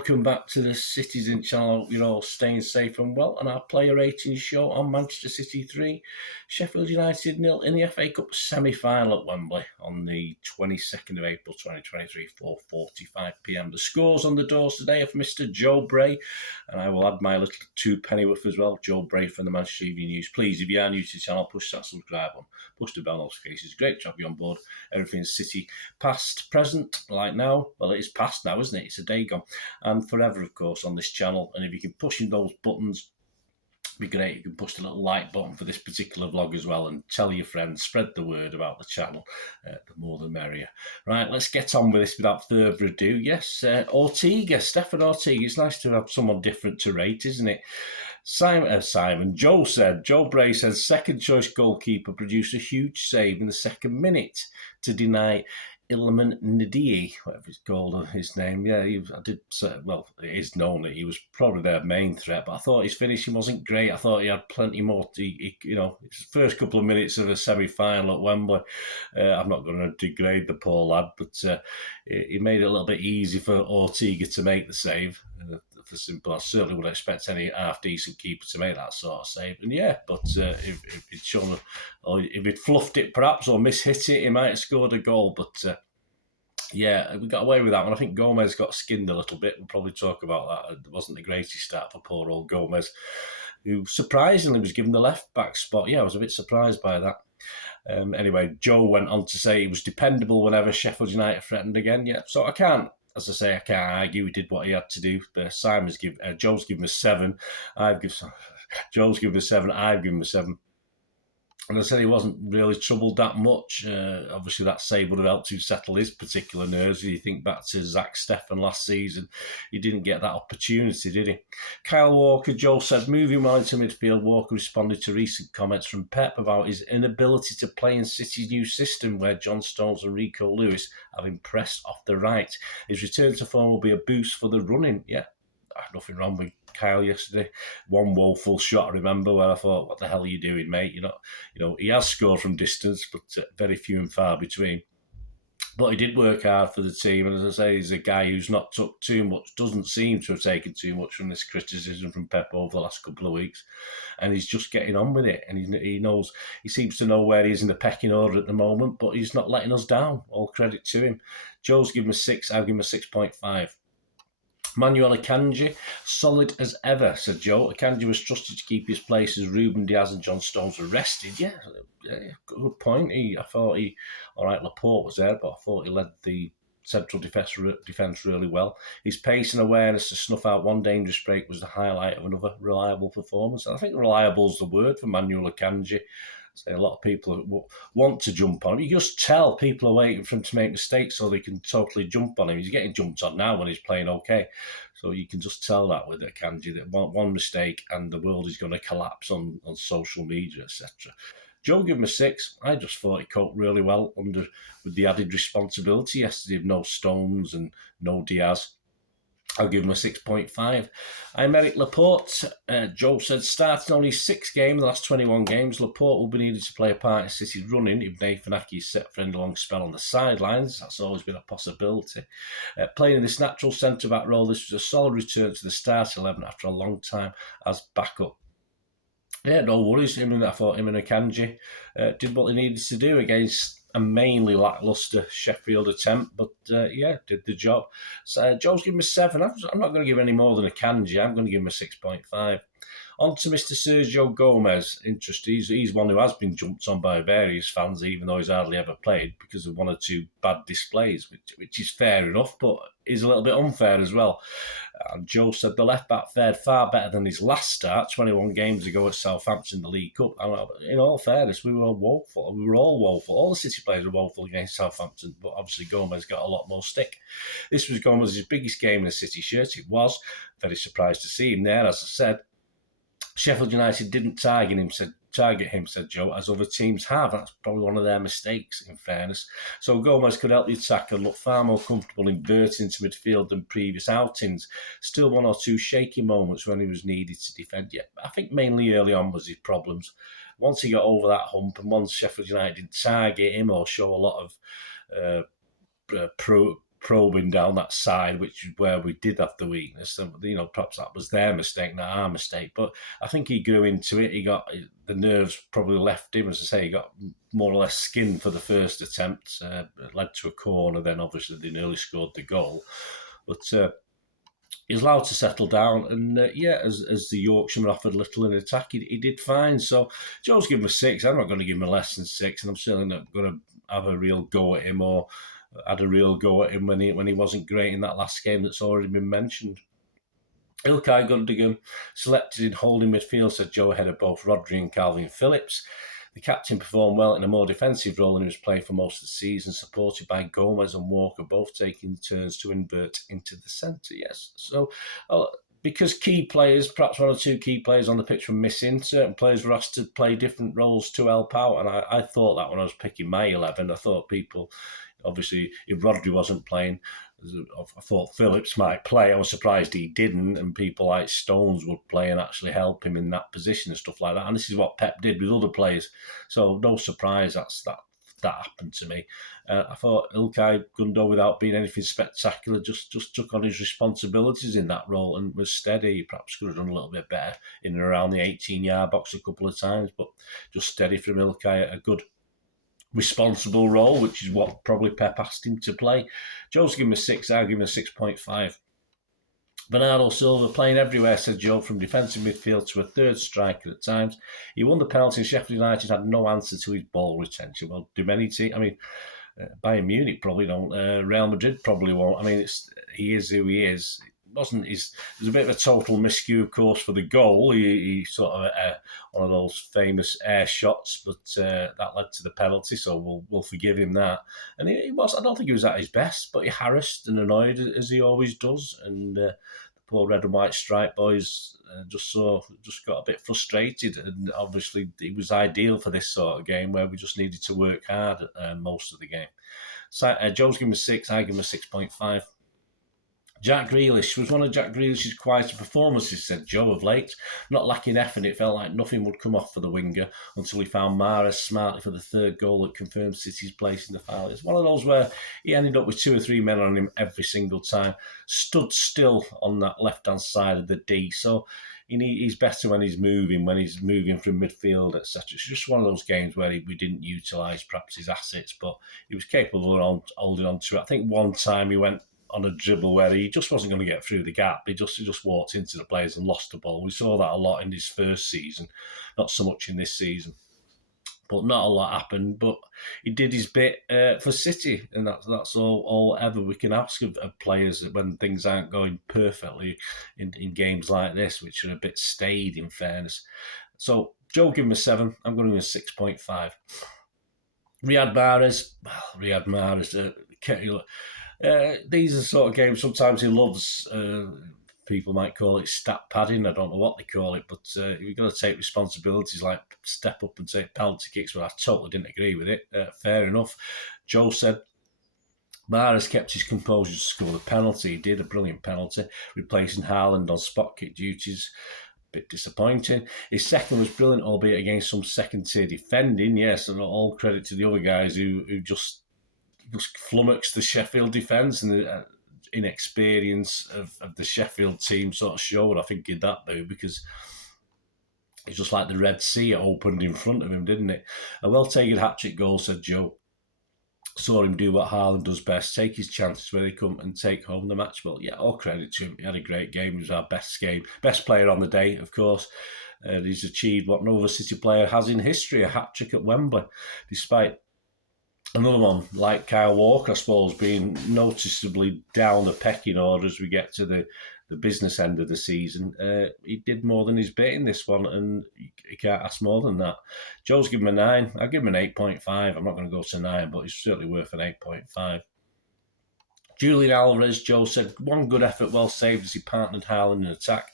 welcome back to the Citizen channel. You're all staying safe and well, and our player ratings show on Manchester City 3, Sheffield United 0 in the FA Cup semi-final at Wembley on the 22nd of April 2023, 4:45 p.m. The scores on the doors today are for Mr. Joe Bray, and I will add my little two pennyworth as well. Joe Bray from the Manchester Evening News. Please, if you are new to the channel, push that subscribe button, push the bell notifications. Great to have you on board. Everything's City, past, present, like now. Well, it is past now, isn't it? It's a day gone. And forever, of course, on this channel. And if you can push in those buttons, it'd be great. You can push the little like button for this particular vlog as well, and tell your friends, spread the word about the channel. The more the merrier. Right, let's get on with this without further ado. Yes, Ortega, Stefan Ortega. It's nice to have someone different to rate, isn't it? Joe Bray says second choice goalkeeper produced a huge save in the second minute to deny Ilman Ndidi, whatever it's called, his name. Yeah, I did say, well, it is known that he was probably their main threat, but I thought his finishing wasn't great. I thought he had plenty more his first couple of minutes of a semi-final at Wembley. I'm not going to degrade the poor lad, but he made it a little bit easy for Ortega to make the save. For simple, I certainly would expect any half-decent keeper to make that sort of save. And yeah, but if he'd shown, or if he'd fluffed it perhaps or mishit it, he might have scored a goal. But yeah, we got away with that one. I think Gomez got skinned a little bit. We'll probably talk about that. It wasn't the greatest start for poor old Gomez, who surprisingly was given the left-back spot. Yeah, I was a bit surprised by that. Anyway, Joe went on to say he was dependable whenever Sheffield United threatened again. Yeah, so I can't argue. He did what he had to do. But Joe's given us 7. Joe's given us 7. I've given him a 7. And I said he wasn't really troubled that much. Obviously, that save would have helped to settle his particular nerves. If you think back to Zach Steffen last season, he didn't get that opportunity, did he? Kyle Walker, Joe said, moving well into midfield, Walker responded to recent comments from Pep about his inability to play in City's new system, where John Stones and Rico Lewis have impressed off the right. His return to form will be a boost for the running. Yeah, nothing wrong with Kyle yesterday. One woeful shot, I remember, where I thought, what the hell are you doing, mate? He has scored from distance, but very few and far between. But he did work hard for the team, and as I say, he's a guy who's not took too much, doesn't seem to have taken too much from this criticism from Pep over the last couple of weeks, and he's just getting on with it, and he seems to know where he is in the pecking order at the moment, but he's not letting us down. All credit to him. Joe's given him a 6, I'll give him a 6.5. Manuel Akanji, solid as ever, said Joe. Akanji was trusted to keep his place as Ruben Diaz and John Stones were rested. Yeah, good point. All right, Laporte was there, but I thought he led the central defence really well. His pace and awareness to snuff out one dangerous break was the highlight of another reliable performance. And I think reliable is the word for Manuel Akanji. A lot of people want to jump on him. You just tell people are waiting for him to make mistakes so they can totally jump on him. He's getting jumped on now when he's playing okay. So you can just tell that with Akanji, that one mistake and the world is going to collapse on social media, etc. Joe gave him a 6. I just thought he coped really well with the added responsibility yesterday of no Stones and no Diaz. I'll give him a 6.5. Aymeric Laporte, Joe said, starting only 6 games in the last 21 games, Laporte will be needed to play a part in City's running if Nathan Ake is set for any long spell on the sidelines. That's always been a possibility. Playing in this natural centre-back role, this was a solid return to the start 11 after a long time as backup. Yeah, no worries. I thought him and Akanji did what they needed to do against a mainly lacklustre Sheffield attempt, but did the job. So Joe's giving him a 7. I'm not going to give any more than Akanji. I'm going to give him a 6.5. On to Mr. Sergio Gomez. Interesting. He's one who has been jumped on by various fans, even though he's hardly ever played, because of 1 or 2 bad displays, which is fair enough, but is a little bit unfair as well. And Joe said the left-back fared far better than his last start, 21 games ago at Southampton in the League Cup. And in all fairness, we were all woeful. All the City players were woeful against Southampton, but obviously Gomez got a lot more stick. This was Gomez's biggest game in a City shirt. It was. Very surprised to see him there, as I said. Sheffield United didn't target him, said Joe, as other teams have. That's probably one of their mistakes, in fairness. So Gomez could help the attacker look far more comfortable inverting into midfield than previous outings. Still 1 or 2 shaky moments when he was needed to defend. Yeah, I think mainly early on was his problems. Once he got over that hump, and once Sheffield United didn't target him or show a lot of probing down that side, which is where we did have the weakness. And, perhaps that was their mistake, not our mistake. But I think he grew into it. He got the nerves probably left him. As I say, he got more or less skinned for the first attempt. It led to a corner. Then obviously they nearly scored the goal. But he's allowed to settle down, and as the Yorkshireman offered little in attack, he did fine. So Joe's given him a 6. I'm not going to give him a less than 6, and I'm certainly not going to have a real go at him or had a real go at him when he wasn't great in that last game that's already been mentioned. Ilkay Gundogan selected in holding midfield, said Joe, ahead of both Rodri and Calvin Phillips. The captain performed well in a more defensive role than he was playing for most of the season, supported by Gomez and Walker, both taking turns to invert into the centre. Yes, so because key players, perhaps one or two key players on the pitch were missing, certain players were asked to play different roles to help out, and I thought that when I was picking my 11, I thought people, obviously, if Rodri wasn't playing, I thought Phillips might play. I was surprised he didn't, and people like Stones would play and actually help him in that position and stuff like that. And this is what Pep did with other players. So no surprise that happened to me. I thought Ilkay Gundogan, without being anything spectacular, just took on his responsibilities in that role and was steady. He perhaps could have done a little bit better in and around the 18-yard box a couple of times, but just steady from Ilkay, a good responsible role, which is what probably Pep asked him to play. Joe's given him a 6, I'll give him a 6.5. Bernardo Silva playing everywhere, said Joe, from defensive midfield to a third striker at times. He won the penalty and Sheffield United had no answer to his ball retention. Well, do many teams? I mean, Bayern Munich probably don't. Real Madrid probably won't. I mean, he is who he is. There's a bit of a total miscue, of course, for the goal. He sort of one of those famous air shots, but that led to the penalty, so we'll forgive him that. And he was, I don't think he was at his best, but he harassed and annoyed as he always does. And the poor red and white stripe boys just got a bit frustrated. And obviously, it was ideal for this sort of game where we just needed to work hard most of the game. So Joe's given him a 6, I give him a 6.5. Jack Grealish was one of Jack Grealish's quieter performances, said Joe, of late. Not lacking effort, it felt like nothing would come off for the winger until he found Mahrez smartly for the third goal that confirmed City's place in the final. It's one of those where he ended up with 2 or 3 men on him every single time, stood still on that left-hand side of the D. So he's better when he's moving from midfield, etc. It's just one of those games where we didn't utilise perhaps his assets, but he was capable of holding on to it. I think one time he went on a dribble where he just wasn't going to get through the gap. He just walked into the players and lost the ball. We saw that a lot in his first season, not so much in this season. But not a lot happened. But he did his bit for City, and that's all ever we can ask of players when things aren't going perfectly in games like this, which are a bit staid, in fairness. So Joe gave him a 7. I'm going to give him a 6.5. Riyad Mahrez. These are sort of games sometimes he loves. People might call it stat padding. I don't know what they call it, but you've got to take responsibilities like step up and take penalty kicks. But I totally didn't agree with it. Fair enough. Joe said Mahrez kept his composure to score the penalty. He did a brilliant penalty, replacing Haaland on spot kick duties. Bit disappointing. His second was brilliant, albeit against some second-tier defending. Yes, and all credit to the other guys who just flummoxed the Sheffield defence, and the inexperience of the Sheffield team sort of showed, I think, in that move, because it's just like the Red Sea opened in front of him, didn't it? A well-taken hat-trick goal, said Joe. Saw him do what Haaland does best, take his chances where they come and take home the match. Well, yeah, all credit to him. He had a great game. He was our best player on the day, of course. He's achieved what no other City player has in history, a hat-trick at Wembley, despite another one, like Kyle Walker, I suppose, being noticeably down the pecking order as we get to the business end of the season. He did more than his bit in this one, and you can't ask more than that. Joe's given him a 9. I'll give him an 8.5. I'm not going to go to 9, but he's certainly worth an 8.5. Julian Alvarez, Joe said, one good effort, well saved as he partnered Haaland in attack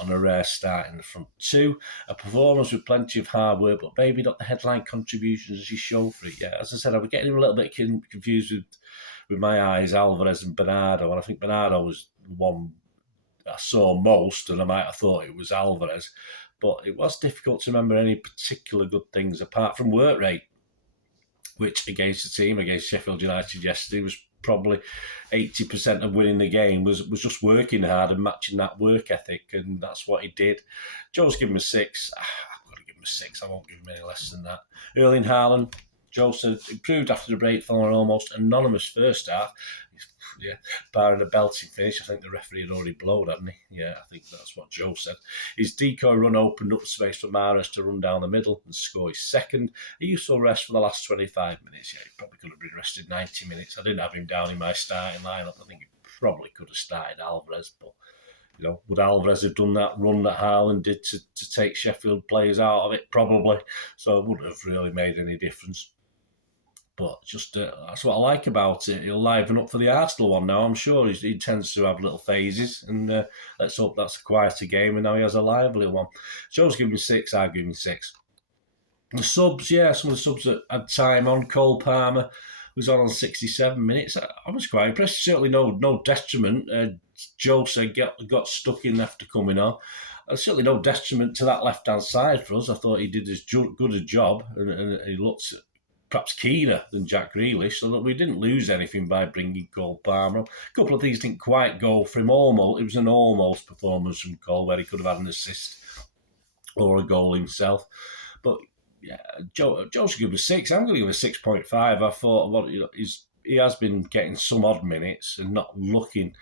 on a rare start in the front 2. A performance with plenty of hard work, but maybe not the headline contributions as he showed for it. Yeah, as I said, I was getting a little bit confused with my eyes, Alvarez and Bernardo, and I think Bernardo was the one I saw most, and I might have thought it was Alvarez, but it was difficult to remember any particular good things apart from work rate, which against Sheffield United yesterday was probably 80% of winning the game was just working hard and matching that work ethic, and that's what he did. Joe's given him a 6. I've got to give him a 6. I won't give him any less than that. Erling Haaland, Joe said, improved after the break following an almost anonymous first half. Yeah, barring a belting finish. I think the referee had already blown, hadn't he? Yeah, I think that's what Joe said. His decoy run opened up space for Mahrez to run down the middle and score his second. A useful rest for the last 25 minutes. Yeah, he probably could have been rested 90 minutes. I didn't have him down in my starting lineup. I think he probably could have started Alvarez, but would Alvarez have done that run that Haaland did to take Sheffield players out of it? Probably. So it wouldn't have really made any difference. But just that's what I like about it. He'll liven up for the Arsenal one now. I'm sure he tends to have little phases, and let's hope that's a quieter game. And now he has a lively one. Joe's giving me 6. I'll give him 6. The subs, some of the subs that had time on. Cole Palmer was on 67 minutes. I was quite impressed. Certainly no detriment. Joe said got stuck in after coming on. Certainly no detriment to that left-hand side for us. I thought he did as good a job, and he looked perhaps keener than Jack Grealish, so that we didn't lose anything by bringing Cole Palmer. A couple of things didn't quite go for him. It was an almost performance from Cole where he could have had an assist or a goal himself. But yeah, Joe should give him a 6. I'm going to give him a 6.5. I thought he has been getting some odd minutes and not looking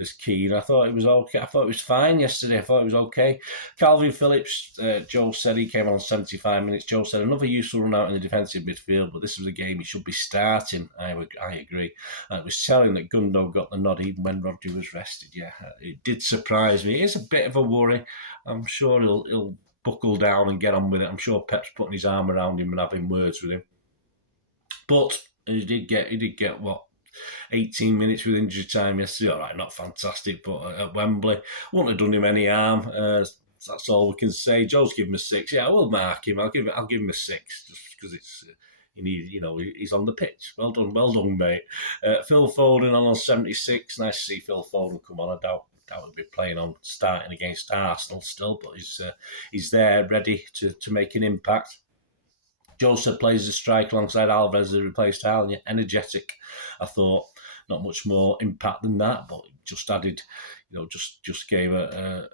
as keen. I thought it was okay. I thought it was fine yesterday. I thought it was okay. Calvin Phillips, Joe said he came on 75 minutes. Joe said another useful run out in the defensive midfield, but this was a game he should be starting. I agree. And it was telling that Gundo got the nod even when Rodri was rested. Yeah, it did surprise me. It is a bit of a worry. I'm sure he'll buckle down and get on with it. I'm sure Pep's putting his arm around him and having words with him. But he did get what? 18 minutes with injury time yesterday. All right, not fantastic, but at Wembley, wouldn't have done him any harm. That's all we can say. Joe's given him a 6. Yeah, I will mark him. I'll give him a 6 just because it's he's on the pitch. Well done, mate. Phil Foden on 76. Nice to see Phil Foden come on. I doubt he'll be playing on starting against Arsenal still, but he's there ready to make an impact. Joseph plays a strike alongside Alvarez, who replaced Haaland. Energetic, I thought. Not much more impact than that, but just added, just gave a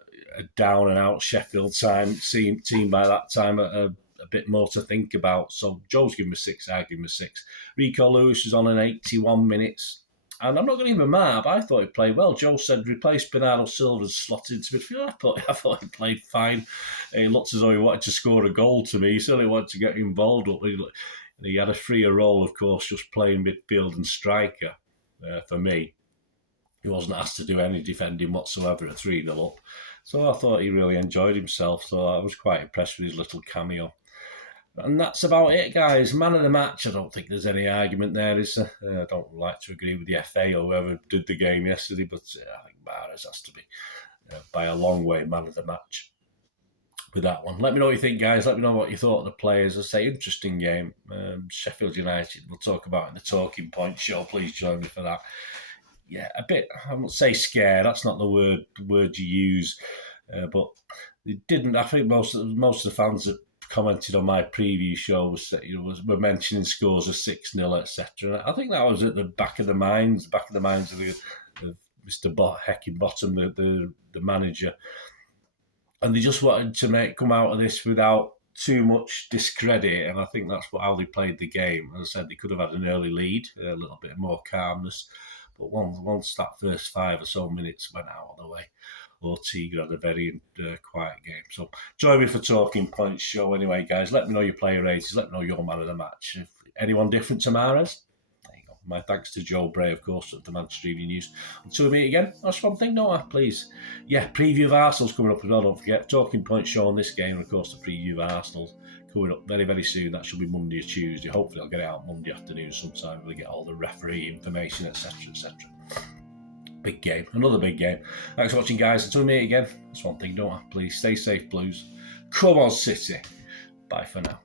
down and out Sheffield team by that time a bit more to think about. So Joe's giving him a 6. I give him a 6. Rico Lewis was on 81 minutes. And I'm not going to give him a mark. I thought he played well. Joe said replaced Bernardo Silva's slot into midfield. I thought he played fine. He looked as though he wanted to score a goal to me. He certainly wanted to get involved. He had a freer role, of course, just playing midfield and striker for me. He wasn't asked to do any defending whatsoever at 3-0 up. So I thought he really enjoyed himself. So I was quite impressed with his little cameo. And that's about it, guys. Man of the match, I don't think there's any argument there, is there? I don't like to agree with the FA or whoever did the game yesterday, but I think Mahrez has to be, by a long way, man of the match with that one. Let me know what you think, guys. Let me know what you thought of the players. I say, interesting game. Sheffield United, we'll talk about in the Talking Point show. Please join me for that. Yeah, a bit, I won't say scared. That's not the word you use. But they didn't. I think most of the fans that commented on my preview show were mentioning scores of 6-0, etc. I think that was at the back of the minds of Mr. Heckingbottom, the manager, and they just wanted to come out of this without too much discredit, and I think that's how they played the game. As I said, they could have had an early lead, a little bit more calmness, but once that first 5 or so minutes went out of the way, Ortega had a very quiet game. So join me for Talking Points show anyway, guys. Let me know your player ratings. Let me know your man of the match. If anyone different to Mahrez, there you go. My thanks to Joe Bray, of course, at the Manchester Evening News. Until we meet again, that's one thing, no, please. Yeah, preview of Arsenal's coming up as well, don't forget. Talking Points show on this game, and of course, the preview of Arsenal's coming up very, very soon. That should be Monday or Tuesday. Hopefully, I'll get it out Monday afternoon sometime. We'll get all the referee information, etc., etc. Big game, another big game. Thanks for watching, guys. Until we meet again, that's one thing, don't I? Please stay safe, Blues. Come on, City. Bye for now.